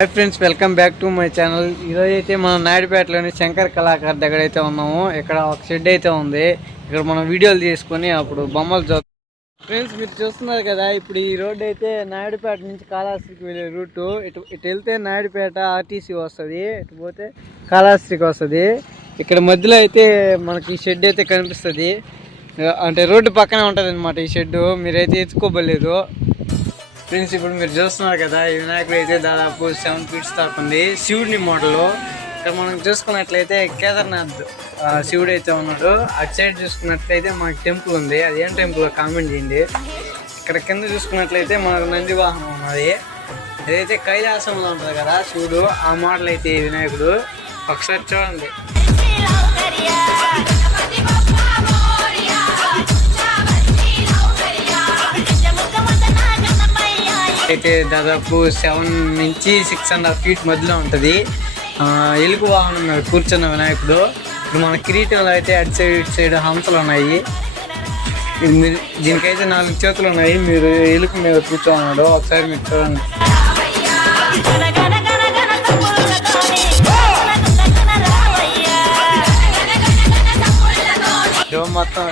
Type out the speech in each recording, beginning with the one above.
Hi friends, welcome back to my channel. ఈరోజు అయితే మనం నాయుడుపేటలోని శంకర్ కళాకార్ దగ్గర అయితే ఉన్నాము. ఇక్కడ ఒక షెడ్ అయితే ఉంది. ఇక్కడ మనం వీడియోలు తీసుకొని అప్పుడు బొమ్మలు చూద్దాం. ఫ్రెండ్స్, మీరు చూస్తున్నారు కదా, ఇప్పుడు ఈ రోడ్డు అయితే నాయుడుపేట నుంచి కాళహస్తికి వెళ్ళే రూటు. ఇటు వెళ్తే నాయుడుపేట ఆర్టీసీ వస్తుంది, ఇటు పోతే కాళహస్తికి వస్తుంది. ఇక్కడ మధ్యలో అయితే మనకి ఈ షెడ్ అయితే కనిపిస్తుంది. అంటే రోడ్డు పక్కనే ఉంటుంది అనమాట ఈ షెడ్. మీరైతే ఎత్తుకోబోలేదు. ఫ్రెండ్స్, ఇప్పుడు మీరు చూస్తున్నారు కదా, ఈ వినాయకుడు అయితే దాదాపు 7 feet దాకా ఉంది. శివుడిని మోడల్. ఇక్కడ మనం చూసుకున్నట్లయితే కేదార్నాథ్ శివుడు అయితే ఉన్నాడు. అటు సైడ్ చూసుకున్నట్లయితే మనకి టెంపుల్ ఉంది. అది ఏం టెంపుల్ కామెంట్ చేయండి. ఇక్కడ కింద చూసుకున్నట్లయితే మనకు నంది వాహనం ఉన్నది. అదైతే కైలాసంలో ఉంటుంది కదా శివుడు, ఆ మోడల్ అయితే ఈ వినాయకుడు. ఒకసారి చూడండి. అయితే దాదాపు 7 నుంచి 6.5 feet మధ్యలో ఉంటుంది. ఎలుగు వాహనం మీద కూర్చున్న వినాయకుడు. ఇప్పుడు మన కిరీటంలో అయితే అటు సైడ్ ఇటు సైడ్ హంసలు ఉన్నాయి. దీనికైతే 4 చేతులు ఉన్నాయి. మీరు ఎలుగు మీద కూర్చోన్నాడు. ఒకసారి మీరు చూడండి. మొత్తం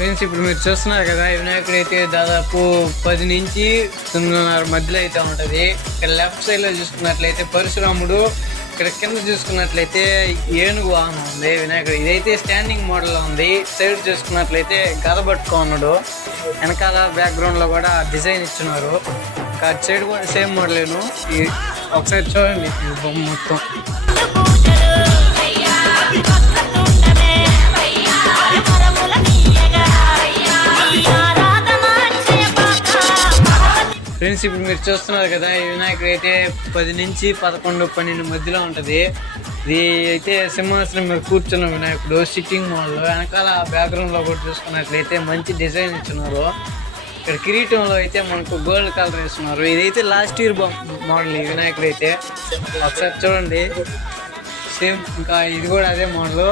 ఫ్రెండ్స్, ఇప్పుడు మీరు చూస్తున్నారు కదా, వినాయకుడు అయితే దాదాపు 10 నుంచి 9:30 మధ్యలో అయితే ఉంటుంది. ఇక్కడ లెఫ్ట్ సైడ్ లో చూసుకున్నట్లయితే పరశురాముడు, ఇక్కడ కింద చూసుకున్నట్లయితే ఏనుగు వాహనం ఉంది వినాయకుడు. ఇదైతే స్టాండింగ్ మోడల్ లో ఉంది. సైడ్ చూసుకున్నట్లయితే గద పట్టుకున్నాడు. వెనకాల బ్యాక్గ్రౌండ్ లో కూడా డిజైన్ ఇచ్చినారు. అటు సైడ్ కూడా సేమ్ మోడలేను. ఒకసారి చూడండి బొమ్మ మొత్తం. ఫ్రెండ్స్, ఇప్పుడు మీరు చూస్తున్నారు కదా, ఈ వినాయకుడు అయితే 10 నుంచి 11, 12 మధ్యలో ఉంటుంది. ఇది అయితే సింహాసనం మీద కూర్చున్న వినాయకుడు, సిట్టింగ్ మోడల్. వెనకాల బ్యాక్గ్రౌండ్ లో కూడా చూసుకున్నట్లయితే మంచి డిజైన్ ఇచ్చినారు. ఇక్కడ కిరీటంలో అయితే మనకు గోల్డ్ కలర్ వేస్తున్నారు. ఇదైతే లాస్ట్ ఇయర్ మోడల్ ఈ వినాయకుడు అయితే. ఒకసారి చూడండి సేమ్. ఇంకా ఇది కూడా అదే మోడల్.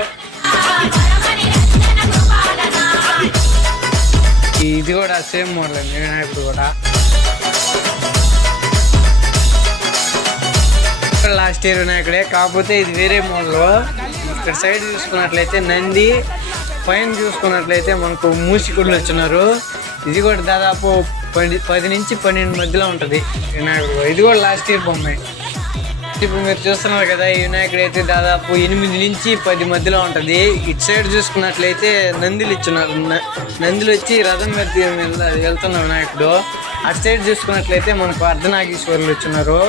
ఇది కూడా సేమ్ మోడల్ అండి వినాయకుడు కూడా. లాస్ట్ ఇయర్ వినాయకుడే, కాకపోతే ఇది వేరే మోడల్. ఇక్కడ సైడ్ చూసుకున్నట్లయితే నంది, పైన చూసుకున్నట్లయితే మనకు మూసికుడులు వచ్చినారు. ఇది కూడా దాదాపు 10 నుంచి 12 మధ్యలో ఉంటుంది వినాయకుడు. ఇది కూడా లాస్ట్ ఇయర్ బొమ్మ. ఇప్పుడు మీరు చూస్తున్నారు కదా, ఈ వినాయకుడు అయితే దాదాపు 8 నుంచి 10 మధ్యలో ఉంటుంది. ఇటు సైడ్ చూసుకున్నట్లయితే నందులు ఇచ్చినారు. నందులు వచ్చి రథం మీద వెళ్తున్న వినాయకుడు. అటు సైడ్ చూసుకున్నట్లయితే మనకు అర్ధనాగేశ్వరులు ఇచ్చినారు.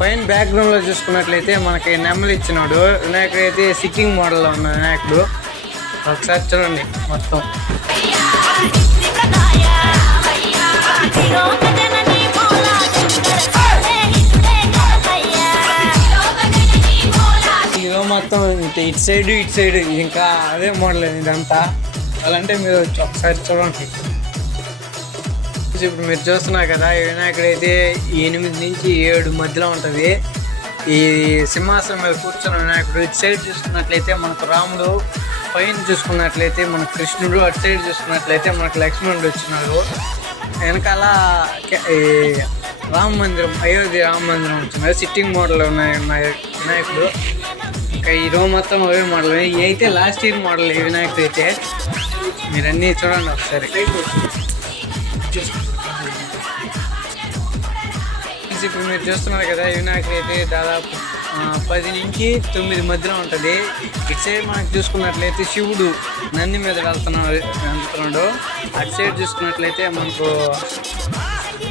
పైన బ్యాక్గ్రౌండ్ లో చూసుకున్నట్లయితే మనకి నెమ్మలు ఇచ్చినాడు. వినాయకుడు అయితే సిట్టింగ్ మోడల్లో ఉన్న వినాయకుడు. ఒకసారి చూడండి మొత్తం. ఇదో మొత్తం ఇటు సైడ్ ఇంకా అదే మోడల్ ఇదంతా. అలాంటే మీరు ఒకసారి చూడండి. ఇప్పుడు మీరు చూస్తున్నారు కదా, ఈ వినాయకుడు అయితే 8 నుంచి 7 మధ్యలో ఉంటుంది. ఈ సింహాసనం మీద కూర్చున్న వినాయకుడు. ఇటు సైడ్ చూసుకున్నట్లయితే మనకు రాముడు, పైన చూసుకున్నట్లయితే మనకు కృష్ణుడు, అటు సైడ్ చూసుకున్నట్లయితే మనకు లక్ష్మణుడు వచ్చినారు. వెనకాల రామ మందిరం, అయోధ్య రామ మందిరం వచ్చినారు. సిట్టింగ్ మోడల్ ఉన్నాయి వినాయకుడు. ఇంకా ఈ రో మొత్తం అవే మోడల్. ఇవి అయితే లాస్ట్ ఇయర్ మోడల్ ఈ వినాయకుడు అయితే. మీరు అన్నీ చూడండి ఒకసారి. ఇప్పుడు మీరు చూస్తున్నారు కదా, ఈ వినాయకుడు అయితే దాదాపు 10 నుంచి 9 మధ్యలో ఉంటుంది. ఇటు సైడ్ మనకు చూసుకున్నట్లయితే శివుడు నంది మీద వెళ్తున్నాడు. అటు సైడ్ చూసుకున్నట్లయితే మనకు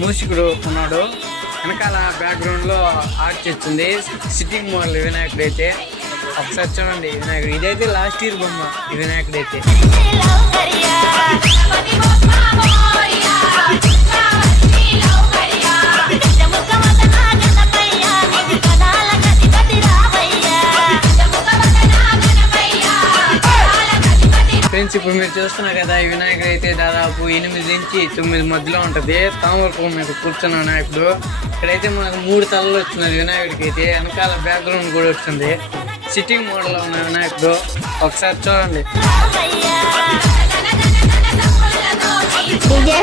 మూషికుడు ఉన్నాడు. వెనకాల బ్యాక్గ్రౌండ్ లో ఆర్చ్ వచ్చింది. సిట్టింగ్ మోడల్ వినాయకుడు అయితే. ఒకసారి చూడండి వినాయకుడు. ఇదైతే లాస్ట్ ఇయర్ బొమ్మ ఈ వినాయకుడు అయితే. ఫ్రెండ్స్, ఇప్పుడు మీరు చూస్తున్నారు కదా, ఈ వినాయకుడు అయితే దాదాపు 8 నుంచి 9 మధ్యలో ఉంటుంది. తామరపురం మీద కూర్చున్న వినాయకుడు. ఇక్కడైతే మనకు 3 తలలు వచ్చినది వినాయకుడికి అయితే. వెనకాల బ్యాక్గ్రౌండ్ కూడా వచ్చింది. సిట్టింగ్ మోడల్ ఉన్నాయి వినాయకుడు, ఒకసారి చూడండి. డీజే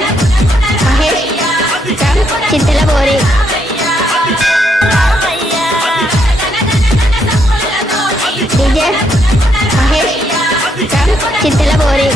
మహేష్ చింతల బోరి. డీజే మహేష్ చింతల బోరి.